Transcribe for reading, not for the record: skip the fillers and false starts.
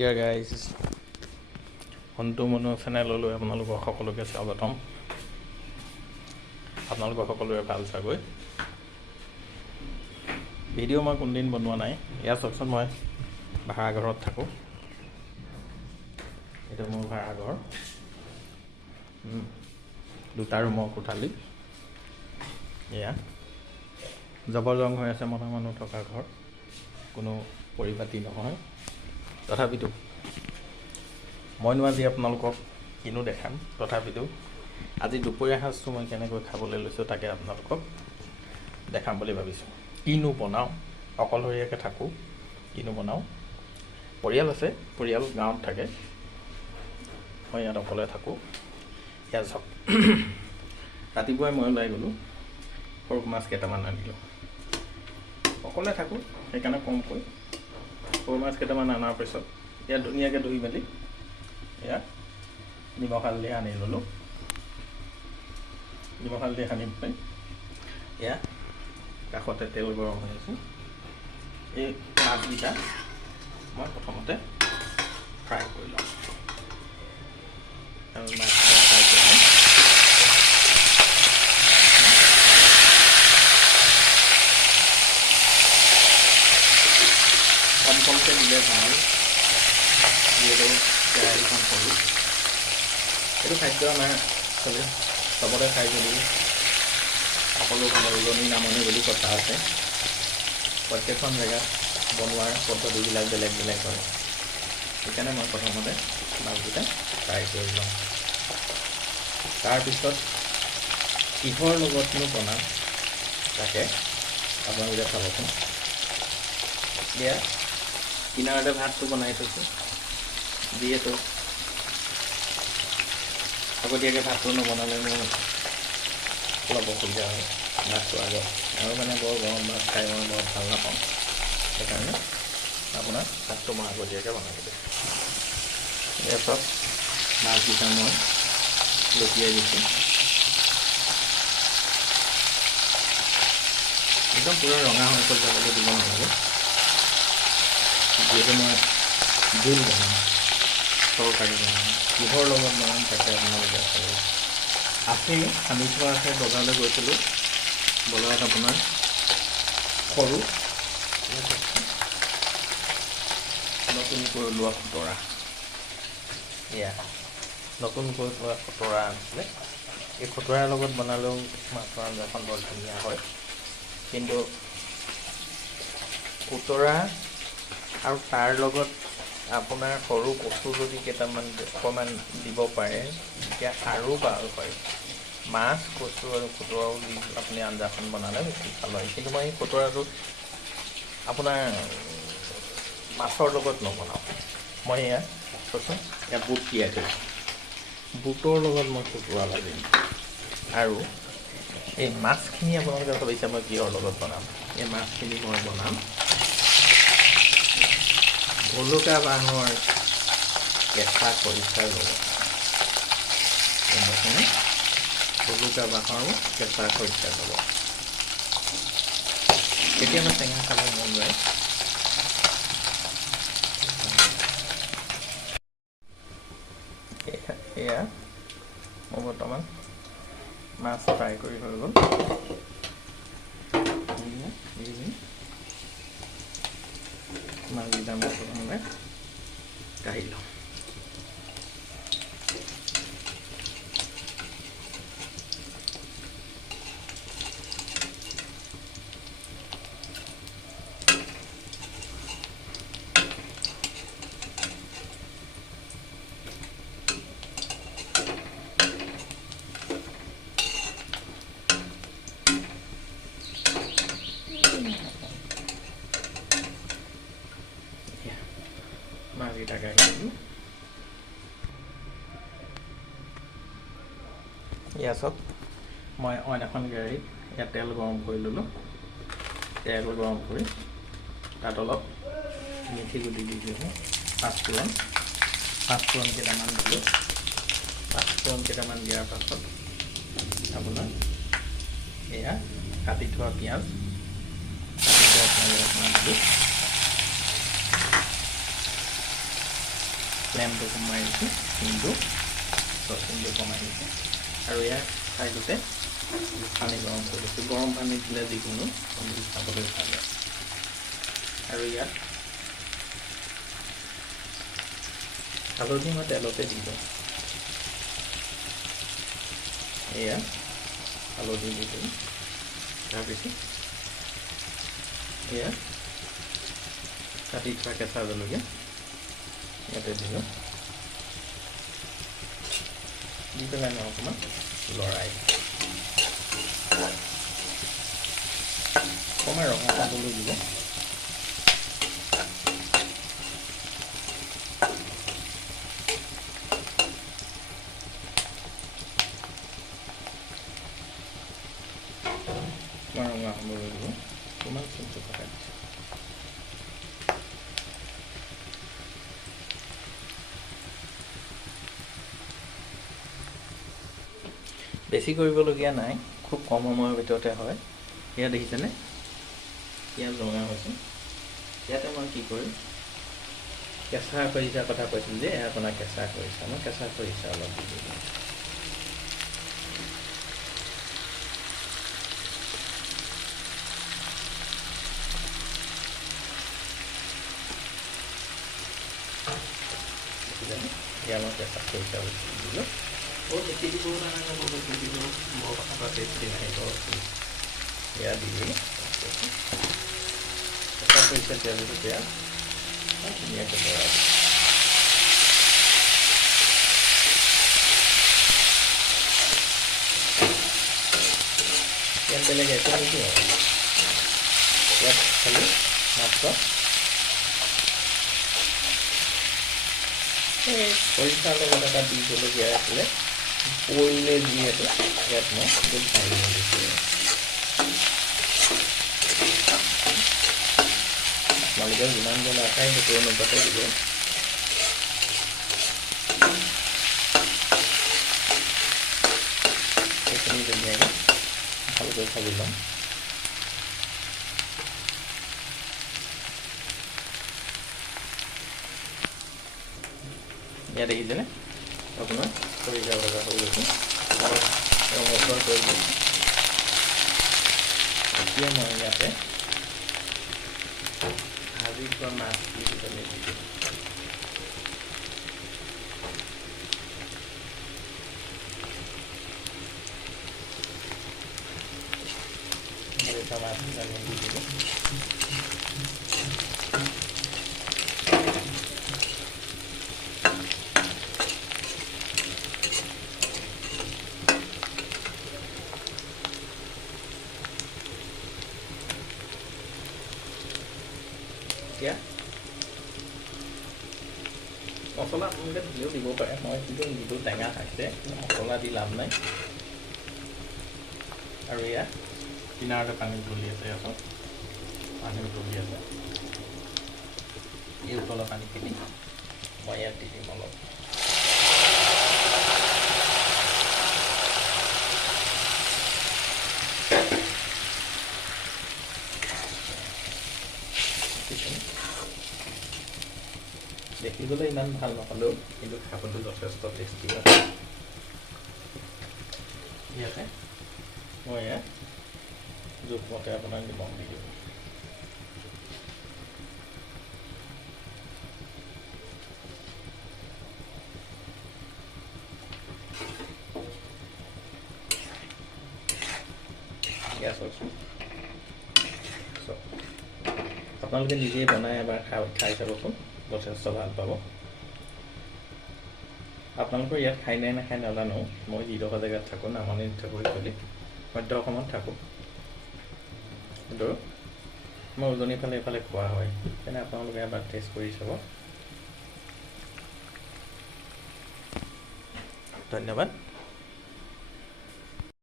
Dear guys, Huntu-Munu চেনেললৈ আপোনালোকক সকলোকে স্বাগতম। আপোনালোকক সকলোৰে ভাল চাগৈ। ভিডিঅ' মই কোনদিন বনোৱা নাই। ইয়াৰ চাওকচোন, মই ভাড়াঘৰত থাকোঁ। এইটো মোৰ ভাড়াঘৰ, 2টা ৰুমৰ কোঠালি। এয়া জবৰজং হৈ আছে, মতা মানুহ থকা ঘৰ, কোনো পৰিপাতি নহয়। তথাপিতো মইনো আজি আপোনালোকক কিনো দেখাম। তথাপিতো আজি দুপৰীয়া সাঁজটো মই কেনেকৈ খাবলৈ লৈছোঁ তাকে আপোনালোকক দেখাম বুলি ভাবিছোঁ। কিনো বনাওঁ, অকলশৰীয়াকৈ থাকোঁ, কিনো বনাওঁ। পৰিয়াল আছে, পৰিয়াল গাঁৱত থাকে, মই ইয়াত অকলে থাকোঁ। ইয়াত চাওক, ৰাতিপুৱাই মই ওলাই গ'লোঁ, সৰু মাছ কেইটামান আনিলোঁ। অকলে থাকোঁ সেইকাৰণে কমকৈ সৰু মাছ কেইটামান অনাৰ পিছত ইয়াত ধুনীয়াকৈ ধুই মেলি ইয়াত নিমখ হালধি সানি ল'লোঁ। নিমখ হালধি সানি পেলাই ইয়াত কাষতে তেল গৰম হৈ আছে। এই মাছকেইটা মই প্ৰথমতে ফ্ৰাই কৰি লওঁ। আৰু মাছকেইটা ফ্ৰাই কৰি লওঁ। কমকৈ দিলে ভাল, যিহেতু কেৰাহীখন সৰু। এইটো খাদ্য আমাৰ চবে চবতে খাই যদিও সকলো উজনি নামনি বুলি কথা আছে। প্ৰত্যেকখন জেগাত বনোৱাৰ পদ্ধতিবিলাক বেলেগ বেলেগ হয়। সেইকাৰণে মই প্ৰথমতে মাছকেইটা ফ্ৰাই কৰি লওঁ। তাৰপিছত কিহৰ লগতনো বনাম তাকে আপোনালোকে চাবচোন। এতিয়া কিনাৰতে ভাতটো বনাই থৈছোঁ, যিহেতু আগতীয়াকৈ ভাতটো নবনালে মোৰ অলপ অসুবিধা হয় ভাতটো আগত। আৰু মানে বৰ গৰম ভাত খাই মই বৰ ভাল নাপাওঁ। সেইকাৰণে আপোনাৰ ভাতটো মই আগতীয়াকৈ বনাই দিছোঁ। ইয়াৰ পাছত মাছকেইটা মই লুটিয়াই দিছোঁ। একদম পূৰা ৰঙা হৈ যাবলৈ দিব নালাগে, যিহেতু মই জোল বনাম, তৰকাৰী বনাম। কিহৰ লগত বনাম তাকে আপোনালোকে চাব। আছেই, সানি থোৱা আছে। বজাৰলৈ গৈছিলোঁ, বজাৰত আপোনাৰ সৰু নতুনকৈ ওলোৱা খুতৰা, এয়া নতুনকৈ ওলোৱা খুতৰা আনিছিলে। এই খুতৰাৰ লগত বনালেও মাছৰ আঞ্জাখন বৰ ধুনীয়া হয়। কিন্তু খুতৰা আৰু তাৰ লগত আপোনাৰ সৰু কচু যদি কেইটামান অকণমান দিব পাৰে তেতিয়া আৰু ভাল হয়। মাছ, কচু আৰু খুতৰাও দি আপুনি আঞ্জাখন বনালে বেছি ভাল হয়। কিন্তু মই এই খুতৰাটো আপোনাৰ মাছৰ লগত নবনাওঁ। মই এয়া চোৱাচোন, ইয়াত বুট তিয়াই থৈছোঁ, বুটৰ লগত মই খুতৰা ভাজিম। আৰু এই মাছখিনি আপোনালোকে ভাবিছে মই কিহৰ লগত বনাম। এই মাছখিনি মই বনাম ভলুকা বাঁহৰ কেঁচা খৰিচাৰ লগত। ভলুকা বাঁহৰ কেঁচা খৰিচাৰ লগত। কেতিয়াবা টেঙা খাব মন যায়। এয়া মোৰ বৰ্তমান মাছ ফ্ৰাই কৰি হৈ গ'ল। মাছকেইটা মই প্ৰথমতে কাঢ়ি লওঁ। মাছকেইটা কাঢ়ি দিলোঁ। ইয়াত চাওক, মই অইন এখন কেৰাহীত ইয়াত তেল গৰম কৰি ল'লোঁ। তেল গৰম কৰি তাত অলপ মিঠি গুটি দি দিলোঁ। পাঁচফোৰণ কেইটামান দিলোঁ। পাঁচফোৰণ কেইটামান দিয়াৰ পাছত আপোনাৰ এয়া কাটি থোৱা পিঁয়াজ অকণমান দিলোঁ। ফ্লেমটো কমাই দিছোঁ, কিন্তু চিমটো কমাই দিছোঁ। আৰু ইয়াৰ চাইডতে পানী গৰম কৰি দিছোঁ। গৰম পানী দিলে যিকোনো কণী খাবলৈ ভাল হয়। আৰু ইয়াত হালধি মই তেলতে দি দিওঁ। এয়া হালধি দি দিওঁ। তাৰপিছত এয়া কাটি থোৱা কেঁচা জলকীয়া ইয়াতে দিলোঁ। দি পেলাই মই অকণমান লৰাই অকণমান ৰঙা পাবলৈ দিব। ৰঙা হ'বলৈ দিব। অকণমান চিমটো পকাই দিছোঁ। বেছি কৰিবলগীয়া নাই, খুব কম সময়ৰ ভিতৰতে হয়। এয়া দেখিছেনে, পিঁয়াজ ৰঙা হৈছে। ইয়াতে মই কি কৰিম, কেঁচা খৰিচাৰ কথা কৈছিলোঁ যে, এয়া আপোনাৰ কেঁচা খৰিচা, মই কেঁচা খৰিচা অলপ দি দিলোঁ। এয়া মই কেঁচা খৰিচা দিলোঁ। বহুত বেছি দিব নালাগে, বহুত বেছি দিব বৰ কথা এটা টেষ্টি নাহিব। এয়া দি দিলোঁ। কেঁচা খৰিচা দিয়াৰ পিছত এয়া ধুনীয়াকৈ লৰাই দিওঁ। ইয়াত বেলেগ একো নিদিওঁ আৰু ইয়াত খালি মাত্ৰ এই খৰিচাৰ লগত এটা দিবলগীয়া আছিলে, পৰিলে যিহেতু ইয়াত মই বহুত ভাঙি দিছোঁ। আপোনালোকে যিমান জ্বলা খায় সেইটো অনুপাতে দিব। সেইখিনি ধুনীয়াকৈ ভালকৈ ভাজি ল'ম। ইয়াত দেখিছেনে আপোনাৰ খৰিচা ভজা হৈ গৈছে, ৰঙচুৱা কৰি দিছোঁ। এতিয়া মই ইয়াতে ভাজি থোৱা মাছ দি পেলাই দি দিম। ভাজি থোৱা মাছবিলাক দি দিলোঁ। এতিয়া মছলা আপোনালোকে দিলেও দিব পাৰে, মই কিন্তু যিটো টেঙা খাইছে মছলা দি লাভ নাই। আৰু এয়া কিনাৰতে পানী উতলি আছে, ইয়াত পানী উতলি আছে। এই উতলা পানীখিনি মই ইয়াত দি দিম অলপ। দেখিবলৈ ইমান ভাল নহ'লেও কিন্তু খাবলৈ যথেষ্ট টেষ্টি হয়। ইয়াতে মই ইয়াত জোখমতে আপোনাক নিমখ দি দিওঁ। আপোনালোকে নিজেই বনাই এবাৰ খাই চাবচোন, যথেষ্ট ভাল পাব। আপোনালোকৰ ইয়াত খাই নে নাখায় নাজানো, মই যিডোখৰ জেগাত থাকোঁ, নামনি থাকোঁ, একচুৱেলি মধ্য অসমত থাকোঁ, কিন্তু মই উজনিৰ ফালে এইফালে খোৱা হয়, সেইকাৰণে আপোনালোকে এবাৰ টেষ্ট কৰি চাব। ধন্যবাদ।